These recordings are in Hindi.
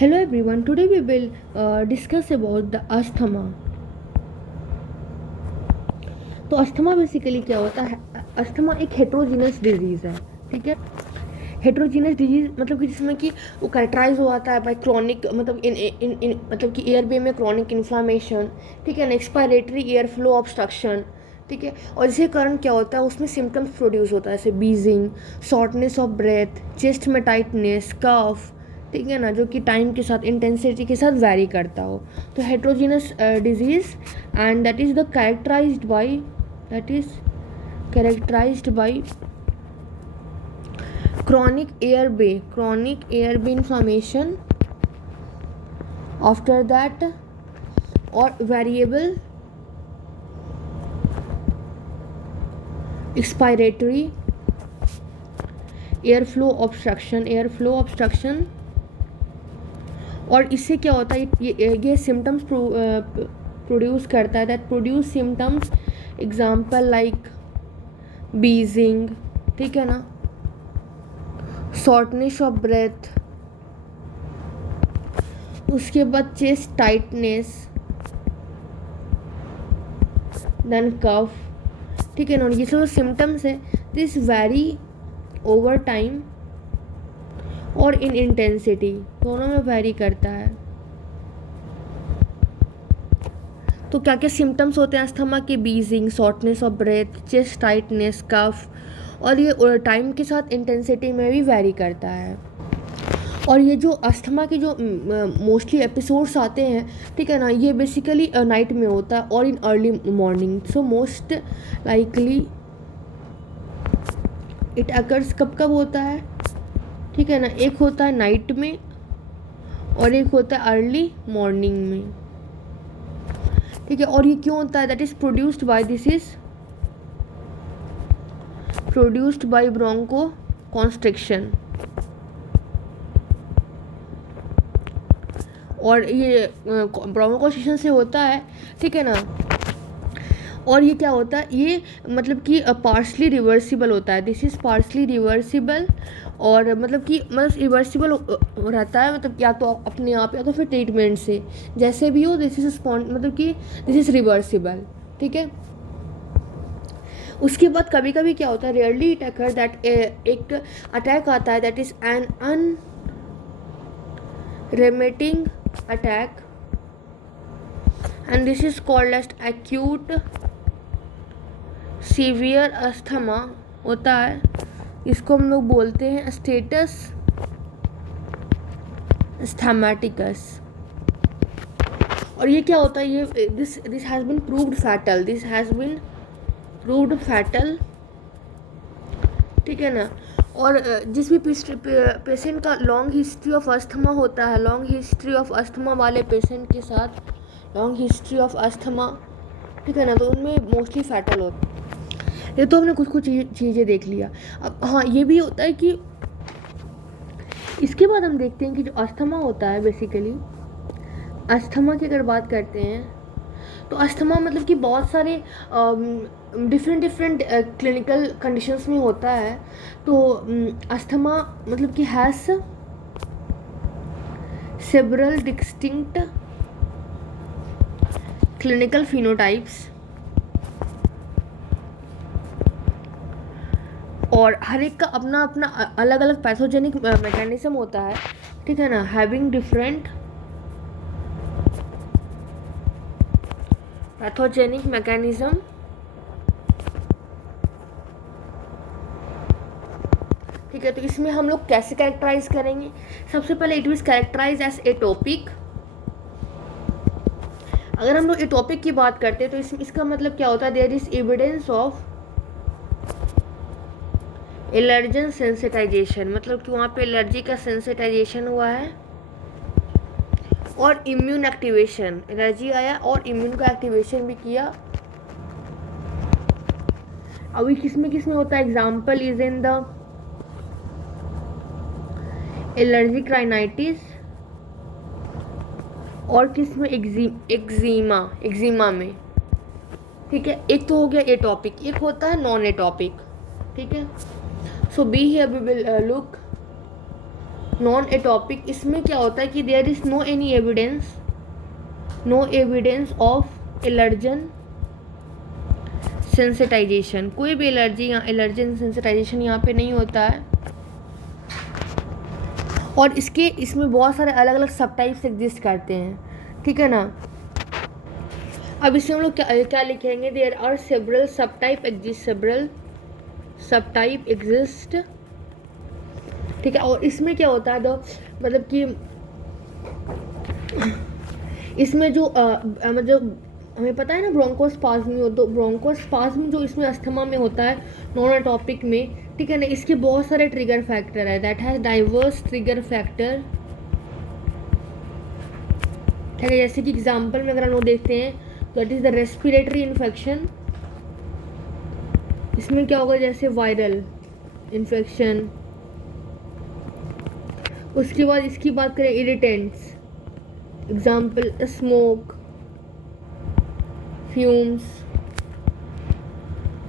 Hello everyone, today we will discuss about the asthma. तो अस्थमा बेसिकली क्या होता है? अस्थमा एक हेट्रोजीनस डिजीज़ है, ठीक है। हेट्रोजीनस डिजीज़ मतलब कि जिसमें कि वो कैरेक्टराइज होता है बाय क्रॉनिक मतलब इन मतलब कि एयर वे में क्रॉनिक इन्फ्लामेशन, ठीक है ना, एक्सपायरेटरी एयर फ्लो ऑब्स्ट्रक्शन, ठीक है। और इसके कारण क्या होता है, उसमें सिम्टम्स प्रोड्यूस होता है जैसे wheezing, shortness of breath, chest में टाइटनेस, कफ, ठीक है ना, जो कि टाइम के साथ इंटेंसिटी के साथ वैरी करता हो। तो heterogeneous disease and that is characterized by chronic airway inflammation, after that, or variable expiratory airflow obstruction। और इससे क्या होता है, ये सिम्टम्स प्रोड्यूस करता है, that produce symptoms example like Beijing, ठीक है ना, शॉर्टनेस ऑफ ब्रेथ, उसके बाद चेस्ट टाइटनेस, देन कफ, ठीक है ना। ये सब सिम्टम्स है, दिस वेरी ओवर टाइम और इन इंटेंसिटी, दोनों में वेरी करता है। तो क्या क्या सिम्टम्स होते हैं अस्थमा के? Wheezing, shortness of breath, chest tightness, cough, और ये टाइम के साथ इंटेंसिटी में भी वेरी करता है। और ये जो अस्थमा के जो मोस्टली एपिसोड्स आते हैं, ठीक है ना, ये बेसिकली नाइट में होता है और in early morning. So most likely it occurs कब कब होता है, ठीक है ना, एक होता है नाइट में और एक होता है अर्ली मॉर्निंग में, ठीक है। और ये क्यों होता है? That is produced by bronchoconstriction. और ये ब्रोंको कॉन्स्ट्रिक्शन से होता है, ठीक है ना। और ये क्या होता है, ये मतलब कि पार्शली रिवर्सिबल होता है, दिस इज़ पार्शली रिवर्सिबल। और मतलब कि रिवर्सिबल रहता है, मतलब या तो अपने आप या तो फिर ट्रीटमेंट से, जैसे भी हो, दिस इज मतलब कि दिस इज़ रिवर्सिबल, ठीक है। उसके बाद कभी कभी क्या होता है, रेयरली इट अकर दैट एक अटैक आता है, that is an unremitting attack and this is called as acute severe asthma होता है। इसको हम लोग बोलते हैं स्टेटस स्थैमेटिकस। और ये क्या होता है, ये this has been proved fatal, ठीक है ना। और जिस भी पेशेंट का लॉन्ग हिस्ट्री ऑफ अस्थमा होता है, लॉन्ग हिस्ट्री ऑफ अस्थमा वाले पेशेंट के साथ लॉन्ग हिस्ट्री ऑफ अस्थमा, ठीक है ना, तो उनमें मोस्टली फैटल होता है। ये तो हमने कुछ चीज़ें देख लिया। अब हाँ, ये भी होता है कि इसके बाद हम देखते हैं कि जो अस्थमा होता है, बेसिकली अस्थमा की अगर बात करते हैं तो अस्थमा मतलब कि बहुत सारे डिफरेंट क्लिनिकल कंडीशंस में होता है। तो अस्थमा मतलब कि has several distinct clinical phenotypes, और हर एक का अपना अपना अलग अलग पैथोजेनिक मैकेनिज्म होता है, ठीक है ना, हैविंग डिफरेंट पैथोजेनिक मैकेनिज्म, ठीक है। तो इसमें हम लोग कैसे कैरेक्टराइज करेंगे? सबसे पहले it is characterise as atopic. अगर हम लोग एटोपिक की बात करते हैं तो इसका मतलब क्या होता है, there is evidence of allergen sensitisation, मतलब कि वहाँ पे एलर्जी का सेंसिटाइजेशन हुआ है और इम्यून एक्टिवेशन, एलर्जी आया और इम्यून का एक्टिवेशन भी किया। अभी किसमें होता है? Example is in the allergic rhinitis, और किसमें? एक्जिमा में, ठीक है। एक तो हो गया एटॉपिक, एक होता है नॉन एटॉपिक, ठीक है। So be here we will look non atopic, इसमें क्या होता है कि there is no any evidence, no evidence of allergen sensitization, कोई भी एलर्जी या एलर्जन सेंसिटाइजेशन यहाँ पे नहीं होता है। और इसमें बहुत सारे अलग अलग सब टाइप्स एग्जिस्ट करते हैं, ठीक है ना। अब इसमें हम लोग क्या लिखेंगे, देयर आर सेवरल सब टाइप एग्जिस्ट, सेवरल सब टाइप एग्जिस्ट, ठीक है। और इसमें क्या होता है, मतलब कि इसमें जो मतलब हमें पता है ना ब्रोंकोस्पाज्म, तो ब्रोंकोस्पाज्म जो इसमें अस्थमा में होता है नॉन एटॉपिक में, ठीक है ना, इसके बहुत सारे ट्रिगर फैक्टर है, that has diverse trigger factor, ठीक है। जैसे कि एग्जांपल में अगर हम लोग देखते हैं, that is the respiratory infection, इसमें क्या होगा, जैसे वायरल इन्फेक्शन। उसके बाद इसकी बात करें irritants, example smoke, fumes,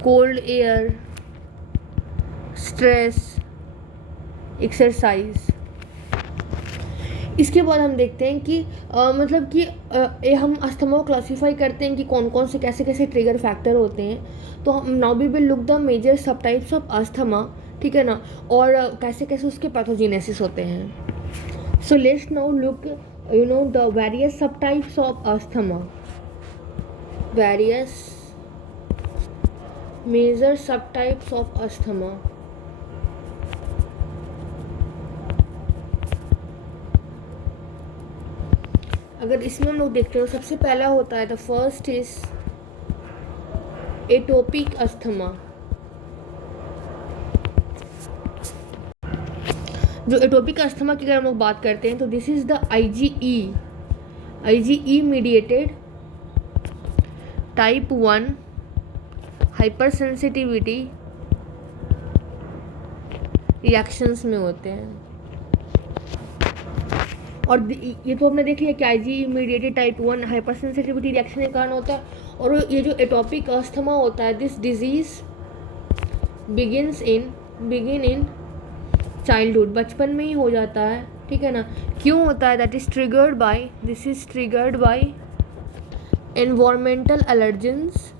cold air, stress, exercise. इसके बाद हम देखते हैं कि मतलब कि हम अस्थमा को क्लासीफाई करते हैं कि कौन कौन से कैसे कैसे ट्रिगर फैक्टर होते हैं। तो हम now we will look the major सब टाइप्स ऑफ अस्थमा, ठीक है ना, और कैसे कैसे उसके पैथोजेनेसिस होते हैं। So let's now look the various sub types of asthma, various major सब टाइप्स ऑफ अस्थमा। अगर इसमें हम लोग देखते हो, सबसे पहला होता है the first is atopic asthma. जो एटोपिक अस्थमा की अगर हम लोग बात करते हैं तो this is the IgE mediated type 1 hyper sensitivity reactions में होते हैं। और ये तो हमने देख लिया कि IG mediated type 1 hyper sensitivity reaction के कारण होता है। और ये जो एटोपिक अस्थमा होता है, this disease begin in childhood, बचपन में ही हो जाता है, ठीक है ना। क्यों होता है, this is triggered by environmental allergens.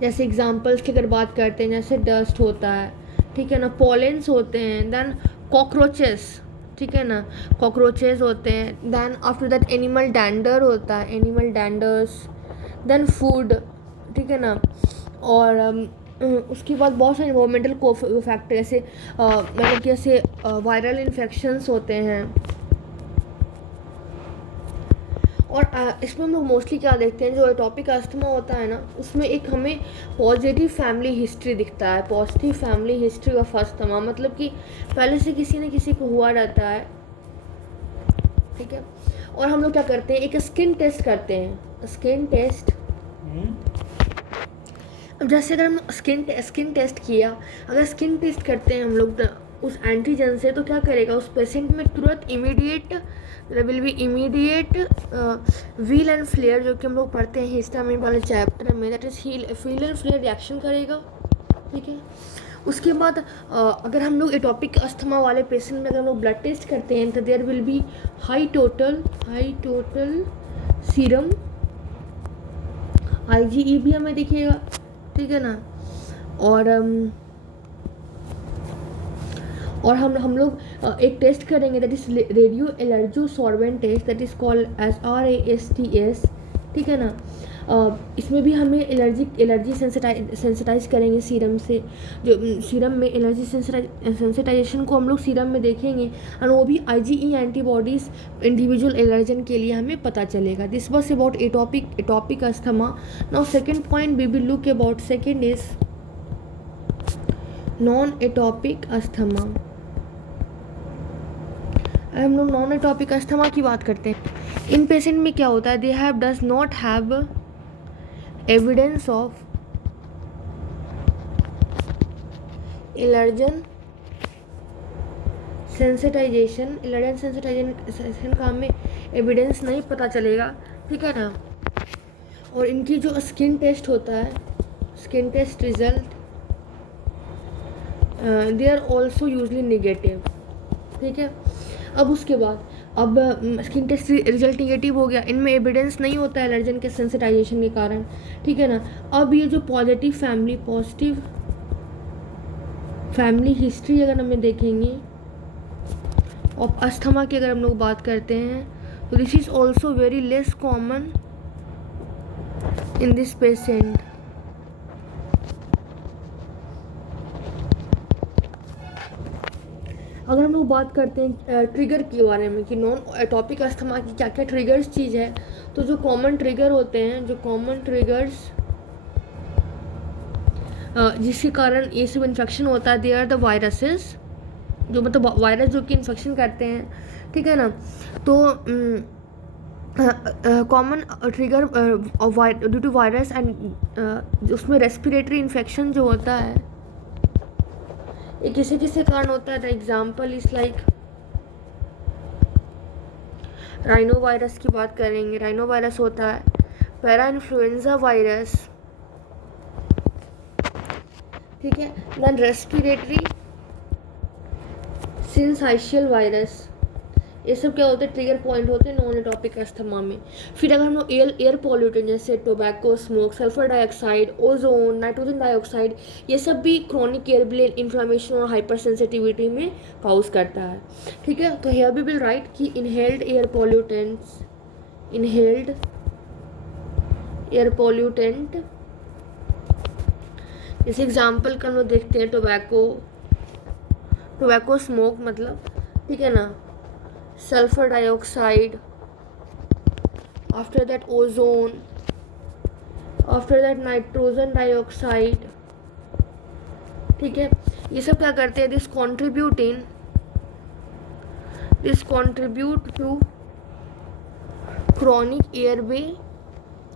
जैसे एग्जांपल्स की अगर बात करते हैं, जैसे डस्ट होता है, ठीक है ना, पॉलेंस होते हैं, देन कॉकरोचेस, ठीक है ना, कॉकरोचेस होते हैं, then after that animal dander होता है, एनिमल डैंडर्स, देन फूड, ठीक है ना। और उसके बाद बहुत सारे एनवायरमेंटल फैक्टर जैसे मतलब कि जैसे वायरल इन्फेक्शंस होते हैं। और इसमें हम लोग मोस्टली क्या देखते हैं, जो एटोपिक अस्थमा होता है ना, उसमें एक हमें पॉजिटिव फैमिली हिस्ट्री दिखता है, positive family history of asthma, मतलब कि पहले से किसी न किसी को हुआ रहता है, ठीक है। और हम लोग क्या करते हैं, एक स्किन टेस्ट करते हैं, स्किन टेस्ट। अब जैसे अगर हम स्किन टेस्ट किया, अगर स्किन टेस्ट करते हैं हम लोग उस एंटीजन से, तो क्या करेगा, उस पेशेंट में तुरंत immediate will be immediate wheal and flare, जो कि हम लोग पढ़ते हैं हिस्टामाइन वाले चैप्टर में, that is wheal and flare reaction करेगा, ठीक है। उसके बाद अगर हम लोग एटोपिक अस्थमा वाले पेशेंट में अगर हम लोग ब्लड टेस्ट करते हैं, तो there will be high total serum, IgE भी हमें दिखेगा, ठीक है ना। और हम लोग एक टेस्ट करेंगे, that is radio allergo sorbent test, that is called as RASTS, ठीक है ना। इसमें भी हमें एलर्जी सेंसिटाइज करेंगे सीरम से, जो सीरम में एलर्जी सेंसिटाइजेशन को हम लोग सीरम में देखेंगे, और वो भी IgE एंटीबॉडीज़ इंडिविजुअल एलर्जन के लिए हमें पता चलेगा। This was about atopic asthma. Now second point we will look about, second is non atopic asthma. हम लोग नॉन एटोपिक अस्थमा की बात करते हैं। इन पेशेंट में क्या होता है, they have does not have evidence of allergen sensitisation का हमें एविडेंस नहीं पता चलेगा, ठीक है ना। और इनकी जो स्किन टेस्ट होता है, skin test result they are also usually negative, ठीक है। अब उसके बाद अब स्किन टेस्ट रिजल्ट निगेटिव हो गया, इनमें एविडेंस नहीं होता है एलर्जन के सेंसिटाइजेशन के कारण, ठीक है ना। अब ये जो पॉजिटिव फैमिली हिस्ट्री अगर हमें देखेंगे और अस्थमा की अगर हम लोग बात करते हैं तो this is also very less common in this patient. अगर हम लोग बात करते हैं ट्रिगर के बारे में कि नॉन एटॉपिक अस्थमा की क्या क्या ट्रिगर्स चीज़ है, तो जो कॉमन ट्रिगर होते हैं, जो कॉमन ट्रिगर्स जिसके कारण ये सब इन्फेक्शन होता है, दे आर द वायरसेस, जो मतलब वायरस जो कि इन्फेक्शन करते हैं, ठीक है ना। तो common trigger due to virus and उसमें रेस्पिरेटरी इन्फेक्शन जो होता है ये किसी किसी कारण होता है। The example is like rhinovirus की बात करेंगे, राइनो वायरस होता है, पैरा इन्फ्लुएंजा वायरस, ठीक है, देन रेस्पिरेटरी सिंसाइशियल वायरस, ये सब क्या होते हैं, ट्रिगर पॉइंट होते हैं नॉन एटॉपिक अस्थमा में। फिर अगर हम लोग एयर पॉल्यूटेंट जैसे tobacco smoke, sulphur dioxide, ozone, nitrogen dioxide, ये सब भी क्रॉनिक एयरब्लेन इन्फ्लामेशन और हाइपर सेंसिटिविटी में काउज करता है, ठीक है। तो हियर वी विल राइट कि इनहेल्ड एयर पॉल्यूटेंट इस एग्जाम्पल का हम लोग देखते हैं टोबैको स्मोक मतलब, ठीक है ना, sulfur dioxide, after that ozone, after that nitrogen dioxide, ठीक है। ये सब क्या करते हैं, this contribute to chronic airway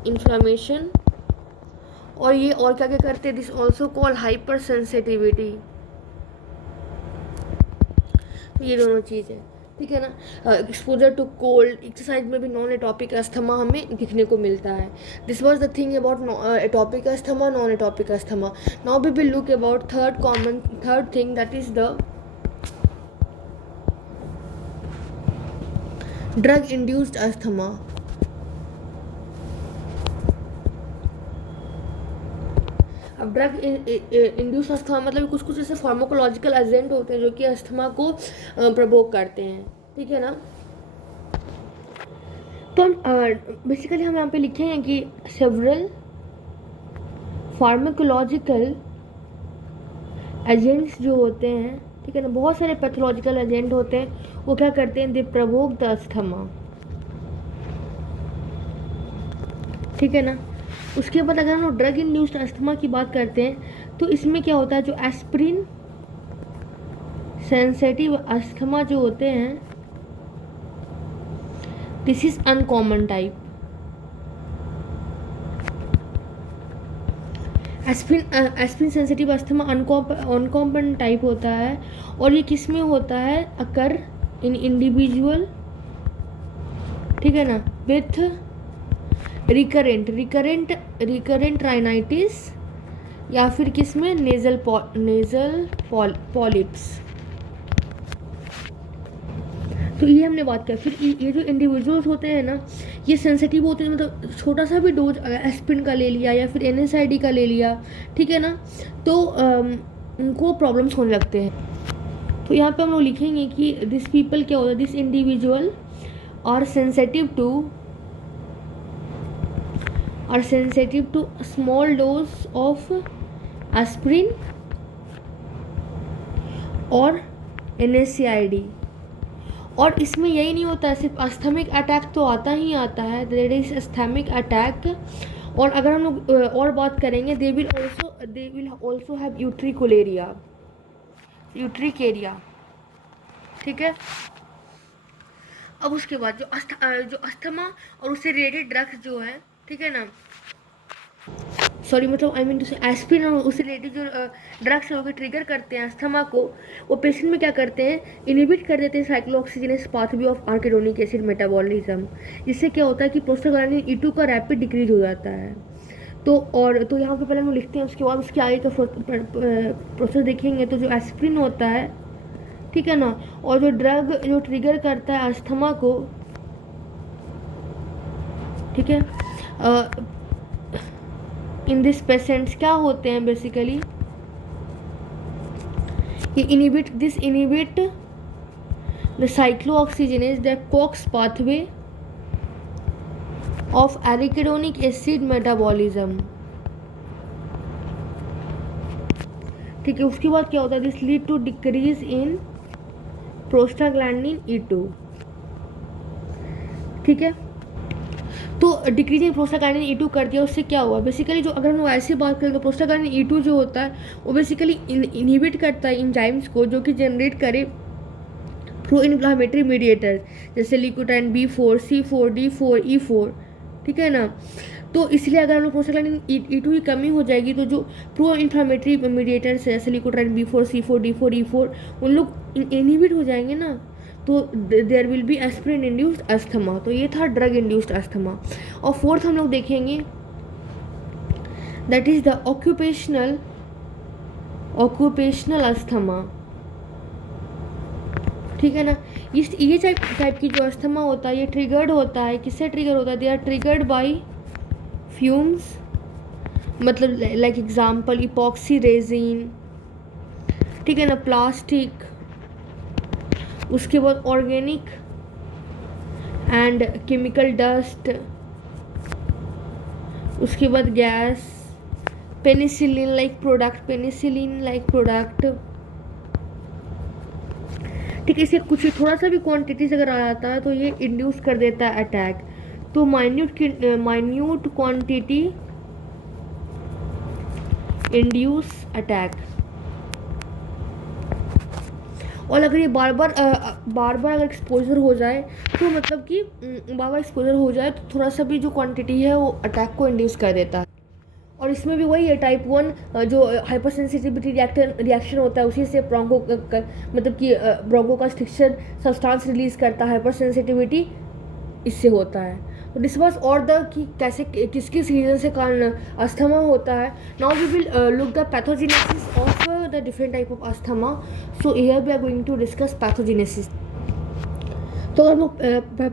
inflammation, और ये और क्या क्या करते हैं, this also call hyper sensitivity. तो ये दोनों चीज़ है, ठीक है ना। एक्सपोजर टू कोल्ड, एक्सरसाइज में भी नॉन एटॉपिक अस्थमा हमें दिखने को मिलता है। This was the thing about atopic asthma, non atopic asthma. Now we will look about third thing, that is the drug induced asthma. अब ड्रग इंड्यूस अस्थमा मतलब कुछ ऐसे फार्माकोलॉजिकल एजेंट होते हैं जो कि अस्थमा को प्रवोक करते हैं, ठीक है ना। तो बेसिकली हम यहाँ पे लिखेंगे कि सेवरल फार्माकोलॉजिकल एजेंट्स जो होते हैं, ठीक है ना, बहुत सारे पैथोलॉजिकल एजेंट होते हैं, वो क्या करते हैं, दे प्रवोक द अस्थमा, ठीक है ना। उसके बाद अगर हम लोग ड्रग इंड्यूस्ड अस्थमा की बात करते हैं तो इसमें क्या होता है, जो एस्प्रिन सेंसिटिव अस्थमा जो होते हैं, this is uncommon type. Aspirin sensitive asthma uncommon type होता है, और ये किस में होता है, अकर इन इंडिविजुअल, ठीक है ना, विथ रिकरेंट राइनाइटिस, या फिर किस में, नेजल पॉलिप्स। तो ये हमने बात किया। फिर ये जो इंडिविजुअल्स होते हैं ना, ये सेंसिटिव होते हैं, मतलब छोटा सा भी डोज एस्पिरिन का ले लिया या फिर NSAID का ले लिया, ठीक है ना, तो उनको प्रॉब्लम्स होने लगते हैं। तो यहाँ पे हम लोग लिखेंगे कि दिस पीपल क्या होता है, this individual are sensitive to small dose of aspirin और NSAID। और इसमें यही नहीं होता है, सिर्फ अस्थमिक अटैक तो आता ही आता है, देयर इज अस्थमिक अटैक। और अगर हम लोग और बात करेंगे, दे विल ऑल्सो हैव यूट्रिकेरिया, ठीक है। अब उसके बाद जो अस्थमा और उससे रिलेटेड ड्रग्स जो है, ठीक है ना, सॉरी मतलब आई मीन टू से एस्पिरिन और उससे रिलेटेड जो ड्रग्स है वो ट्रिगर करते हैं अस्थमा को, वो पेशेंट में क्या करते हैं, इनहिबिट कर देते हैं cyclooxygenase pathway of arachidonic acid metabolism. इससे क्या होता है कि प्रोस्टाग्लैंडिन E2 का रैपिड डिक्रीज हो जाता है। तो यहाँ पे पहले हम लिखते हैं, उसके बाद उसके आगे का प्रोसेस देखेंगे। तो जो एस्पिरिन होता है, ठीक है ना। और जो ड्रग जो ट्रिगर करता है अस्थमा को, ठीक है, इन दिस पेशेंट्स क्या होते हैं बेसिकली, ये inhibit the cyclooxygenase the COX pathway of arachidonic acid metabolism. ठीक है, उसके बाद क्या होता है, this lead to decrease in prostaglandin E2। ठीक है, तो डिक्रीज इन प्रोस्टाग्लैंडिन E2 कर दिया, उससे क्या हुआ बेसिकली, जो अगर हम ऐसे बात करें तो प्रोस्टाग्लैंडिन E2 जो होता है वो बेसिकली इनहिबिट करता है इंजाइम्स को जो कि जनरेट करे प्रो इन्फ्लामेटरी मीडिएटर्स जैसे leukotriene B4, C4, D4, E4। ठीक है ना, तो इसलिए अगर हम लोग प्रोस्टाग्लैंडिन E2 की कमी हो जाएगी तो जो प्रो इन्फ्लामेटरी मीडिएटर्स है जैसे leukotriene B4, C4, D4, E4 उन लोग इनहिबिट हो जाएंगे ना, तो there will be aspirin induced asthma. तो ये था ड्रग इंड्यूस्ड अस्थमा। और फोर्थ हम लोग देखेंगे that is the occupational asthma. ठीक है ना, ये टाइप की जो अस्थमा होता है ये ट्रिगर्ड होता है, किससे ट्रिगर होता है, they are triggered by fumes, मतलब लाइक एग्जाम्पल इपॉक्सी रेजिन, ठीक है ना, प्लास्टिक, उसके बाद ऑर्गेनिक एंड केमिकल डस्ट, उसके बाद गैस, पेनिसिलिन लाइक प्रोडक्ट। ठीक है, इसे कुछ थोड़ा सा भी क्वांटिटी अगर आ जाता है तो ये इंड्यूस कर देता है अटैक। तो माइन्यूट क्वांटिटी इंड्यूस अटैक। और अगर ये बार बार अगर एक्सपोजर हो जाए तो मतलब कि बार बार एक्सपोजर हो जाए तो थोड़ा सा भी जो क्वांटिटी है वो अटैक को इंड्यूस कर देता है। और इसमें भी वही है, टाइप 1 जो हाइपर सेंसिटिविटी रिएक्शन होता है उसी से मतलब कि ब्रोंकोकंस्ट्रिक्शन सब्सटेंस रिलीज करता है, हाइपर सेंसिटिविटी इससे होता है। तो डिस्कस और द कि कैसे किस किस रीजन से कारण अस्थमा होता है। Now we will look the pathogenesis of the different type of asthma. So here we are going to discuss pathogenesis. तो अगर हम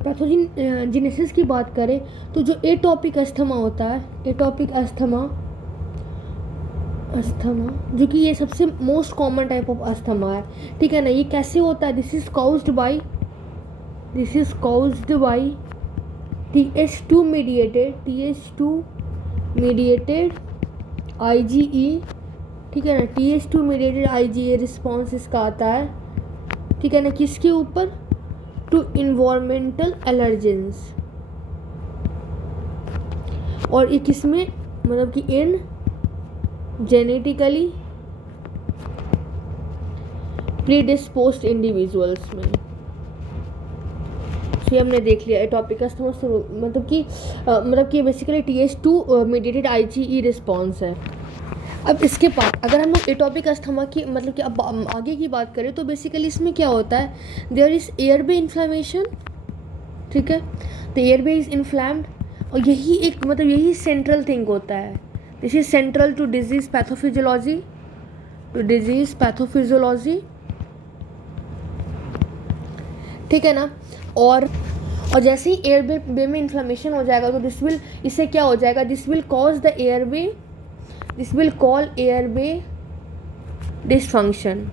पैथोजेनेसिस की बात करें तो जो एटॉपिक अस्थमा होता है, एटॉपिक अस्थमा जो कि ये सबसे most common type of asthma है। ठीक है ना, ये कैसे होता है, this is caused bye TH2 mediated IgE। ठीक है ना, TH2 mediated IgE रिस्पॉन्स इसका आता है। ठीक है ना, किसके ऊपर, टू इन्वायरमेंटल एलर्जेंस। और ये किसमें, मतलब कि इन जेनेटिकली प्रीडिस्पोज्ड इंडिविजुअल्स में। ये हमने देख लिया एटॉपिक अस्थमा, मतलब कि basically TH2 mediated IgE response है। अब इसके बाद अगर हम लोग एटॉपिक अस्थमा की मतलब कि अब आगे की बात करें तो बेसिकली इसमें क्या होता है, देयर इज एयरवे इन्फ्लेमेशन। ठीक है, तो एयरवे इज इन्फ्लैम्ड और यही सेंट्रल थिंग होता है। This is central to disease pathophysiology. ठीक है ना, और जैसे ही एयरवे में इन्फ्लेमेशन हो जाएगा तो इससे क्या हो जाएगा, this will call airway dysfunction.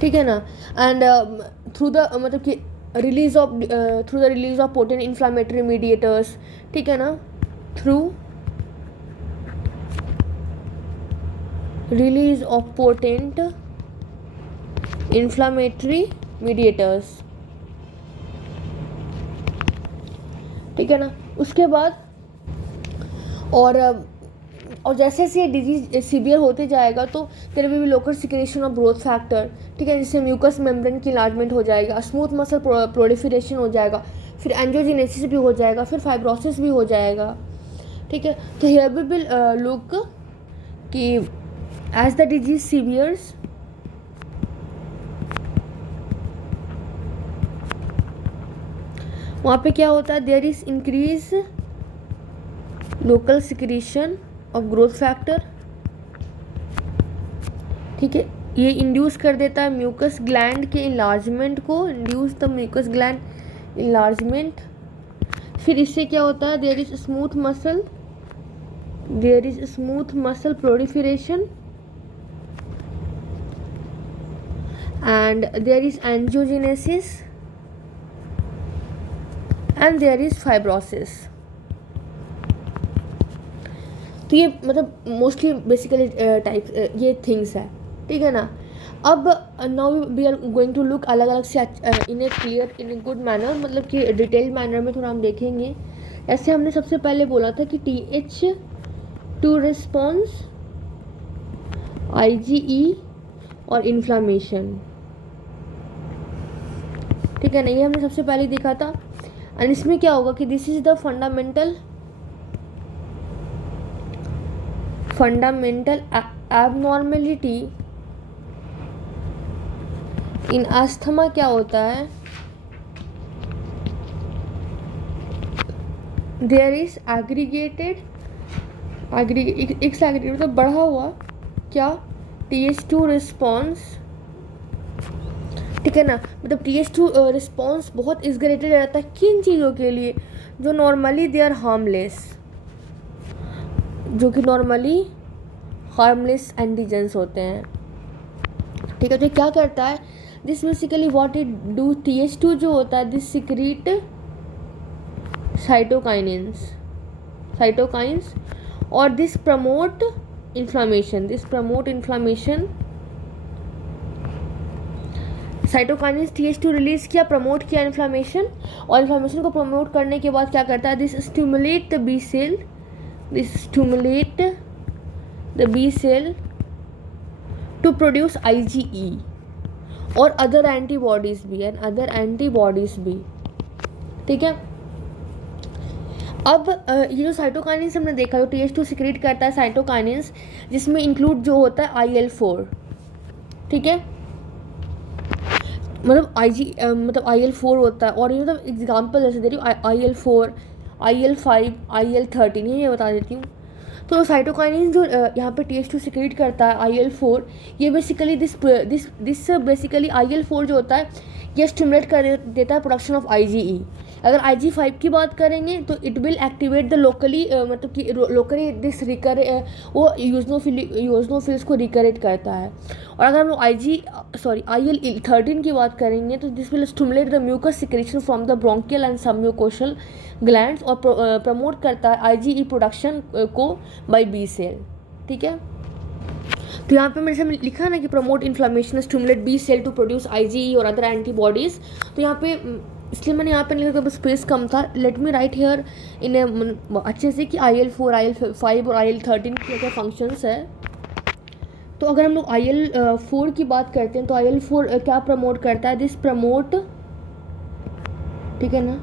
ठीक है ना, and through the release of potent inflammatory mediators. ठीक है ना, through release of potent inflammatory mediators. ठीक है ना, उसके बाद और जैसे जैसे डिजीज सीवियर होते जाएगा तो तेरे में भी local secretion of growth factor. ठीक है, जिससे म्यूकस मेम्ब्रेन की इलाजमेंट हो जाएगा, स्मूथ मसल प्रोलिफरेशन हो जाएगा, फिर एंजियोजेनेसिस भी हो जाएगा, फिर फाइब्रोसिस भी हो जाएगा। ठीक है, तो हियर वी विल लुक कि एज द डिजीज सीवियर्स वहाँ पे क्या होता है, there is increase local secretion of growth factor. ठीक है, ये इंड्यूस कर देता है म्यूकस ग्लैंड के इन्लार्जमेंट को, induce the mucus gland enlargement. फिर इससे क्या होता है, there is smooth muscle proliferation and there is angiogenesis and there is fibrosis। तो ये मतलब मोस्टली बेसिकली टाइप ये थिंग्स है, ठीक है ना। अब now we are going to look अलग अलग से in a clear in a good manner, मतलब कि डिटेल्ड मैनर में थोड़ा हम देखेंगे। ऐसे हमने सबसे पहले बोला था कि TH2 रिस्पॉन्स, IgE और इन्फ्लामेशन, ठीक है ना, ये हमने सबसे पहले देखा था। एंड इसमें क्या होगा कि this is the fundamental abnormality in asthma. क्या होता है, देयर इज एग्रीगेटेड मतलब बढ़ा हुआ क्या, TH2 रिस्पॉन्स, ठीक है ना। मतलब TH2 रिस्पॉन्स बहुत एक्सग्रेटेड रहता है किन चीज़ों के लिए, जो नॉर्मली दे आर हार्मलेस, जो कि नॉर्मली हार्मलेस एंटीजेंस होते हैं, ठीक है। तो क्या करता है, this basically what it do, TH2 जो होता है दिस सिक्रीट साइटोकाइनिन्स और this promote inflammation. Cytokinins TH2 release किया, प्रमोट किया इन्फ्लामेशन, और इन्फ्लामेशन को प्रमोट करने के बाद क्या करता है, this stimulate the B cell to produce IgE और अदर एंटीबॉडीज भी, ठीक है। अब ये जो साइटोकाइनिन्स हमने देखा, जो TH2 सिक्रीट करता है साइटोकाइनिन्स, जिसमें इंक्लूड जो होता है IL4, ठीक है, मतलब IL4 होता है। और ये मतलब एग्जांपल जैसे दे रही हूँ, IL4, IL5, IL13, ये बता देती हूँ। तो साइटोकाइनिन जो यहाँ पे TH2 सिक्रीट करता है IL4, ये बेसिकली दिस बेसिकली IL4 जो होता है ये स्टिमुलेट कर देता है प्रोडक्शन ऑफ IgE। अगर IG5 की बात करेंगे तो it will activate the locally, मतलब कि लोकली दिस वो यूजनोफिल्स को रिकरेट करता है। और अगर हम लोग IL13 की बात करेंगे तो this will stimulate the mucus secretion from the bronchial and submucosal glands और प्रमोट करता है IgE प्रोडक्शन को बाय बी सेल, ठीक है। तो यहाँ पे मेरे से लिखा ना कि promote inflammation, stimulate B cell to produce IgE और अदर एंटीबॉडीज़। तो यहाँ पे इसलिए मैंने यहाँ पे लिखा था, स्पेस कम था। Let me right here in अच्छे से कि IL4, IL5 और IL13 के क्या फंक्शंस है। तो अगर हम लोग IL4 की बात करते हैं तो IL4 क्या प्रमोट करता है, दिस प्रमोट, ठीक है ना,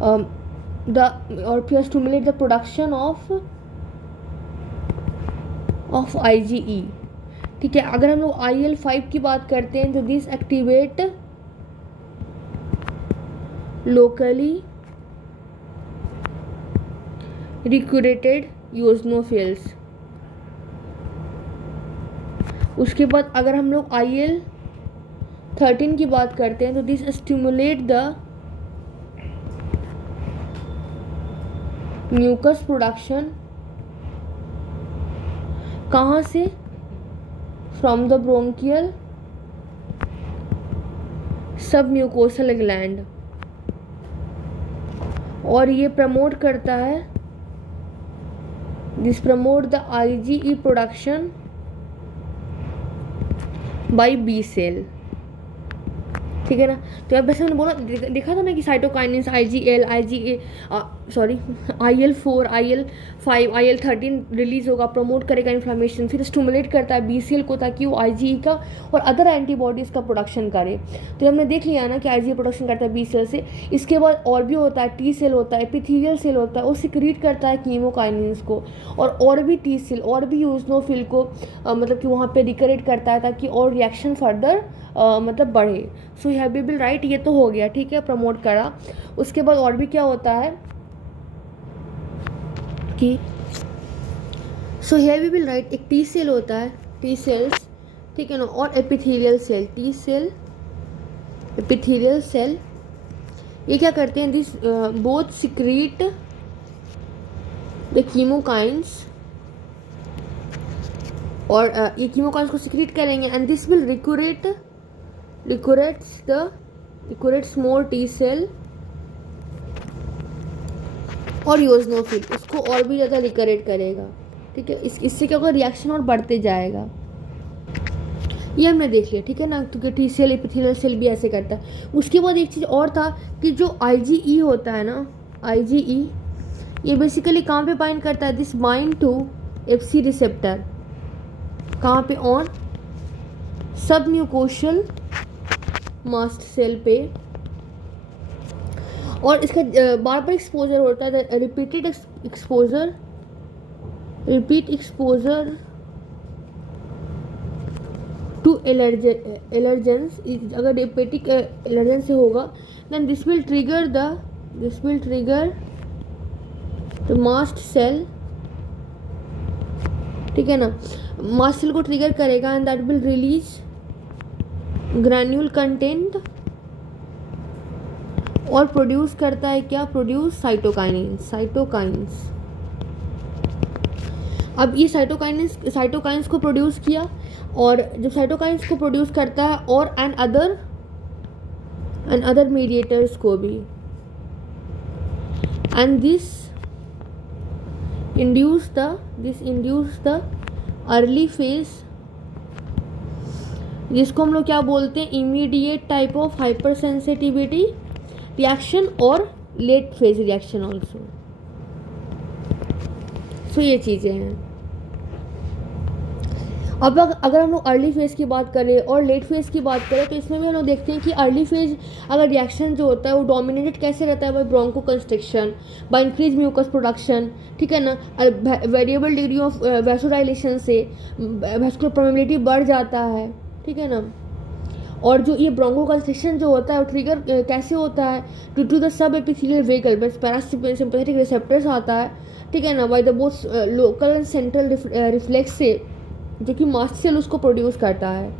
और फिर stimulate the production of IgE, ठीक है। अगर हम लोग IL5 की बात करते हैं तो दिस एक्टिवेट लोकली रिक्रूटेड यूजनोफिल्स। उसके बाद अगर हम लोग IL13 की बात करते हैं तो this stimulate the mucus production, कहाँ से, from the bronchial submucosal gland, और ये प्रमोट करता है, this promote the IgE production by B cell, ठीक है ना। तो अब वैसे मैंने बोला देखा था ना कि cytokinins IL4, IL5, IL13 release होगा, प्रमोट करेगा इन्फ्लामेशन, फिर स्टिमुलेट करता है बी सेल को ताकि वो IgE का और अदर एंटीबॉडीज़ का प्रोडक्शन करे। तो हमने देख लिया ना कि IgE प्रोडक्शन करता है बी सेल से। इसके बाद और भी होता है, T सेल होता है, एपिथेलियल सेल होता है, वो सिक्रीट करता है कीमोकाइनिन्स को, और भी T सेल और भी यूजनोफिल को मतलब कि वहाँ पे रिकरेट करता है ताकि और रिएक्शन फर्दर मतलब बढ़े। So have we will write, ये तो हो गया, ठीक है, प्रमोट करा। उसके बाद और भी क्या होता है कि so here we will write, एक T सेल होता है, T सेल्स, ठीक है ना। और epithelial cell, T cell, epithelial cell, ये क्या करते हैं, this both secrete the chemokines, और ये कीमोकाइंस को सिक्रीट करेंगे and this will recruits more T cell और यूजनोफिल, उसको और भी ज़्यादा रिकरेट करेगा, ठीक है। इससे क्या होगा, रिएक्शन और बढ़ते जाएगा। ये हमने देख लिया, ठीक है ना, क्योंकि टी सेल एपिथेलियल सेल भी ऐसे करता है। उसके बाद एक चीज़ और था कि जो IgE होता है ना, IgE, ये बेसिकली कहाँ पे बाइंड करता है, this bind to FC receptor, कहाँ पे, ऑन सबम्यूकोशल मास्ट सेल पे, और इसका बार बार एक्सपोजर होता है, रिपीट एक्सपोजर टू एलर्जेंस, अगर रिपीटिक एलर्जेंस से होगा then this will trigger the mast cell, ठीक है ना, मास्ट सेल को ट्रिगर करेगा and that will release granule content, और प्रोड्यूस करता है क्या, प्रोड्यूस साइटोकाइंस। अब ये साइटोकाइंस को प्रोड्यूस किया, और जब साइटोकाइंस को प्रोड्यूस करता है और एंड अदर मीडिएटर्स को भी, and this induce the early phase, जिसको हम लोग क्या बोलते हैं, immediate type of hyper sensitivity reaction और लेट फेज रिएक्शन ऑल्सो। सो ये चीज़ें हैं। अब अगर हम लोग अर्ली फेज़ की बात करें और लेट फेज़ की बात करें, तो इसमें भी हम लोग देखते हैं कि अर्ली फेज अगर रिएक्शन जो होता है वो डोमिनेटेड कैसे रहता है, by bronchoconstriction, by increase mucus production, ठीक है ना, वेरिएबल डिग्री ऑफ वैसोडाइलेशन से वैस्कुलर परमेबिलिटी बढ़ जाता है, ठीक है ना। और जो ये ब्रोंको कंस्ट्रिक्शन जो होता है वो ट्रिगर कैसे होता है, due to the subepithelial vehicle, बस पैरासिम्पैथेटिक रिसेप्टर्स आता है, ठीक है ना, by the both local and central reflex से, जो कि मास्ट सेल उसको प्रोड्यूस करता है,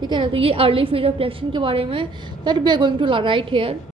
ठीक है ना। तो ये अर्ली फेज ऑफ रिएक्शन के बारे में that we are going to write hair.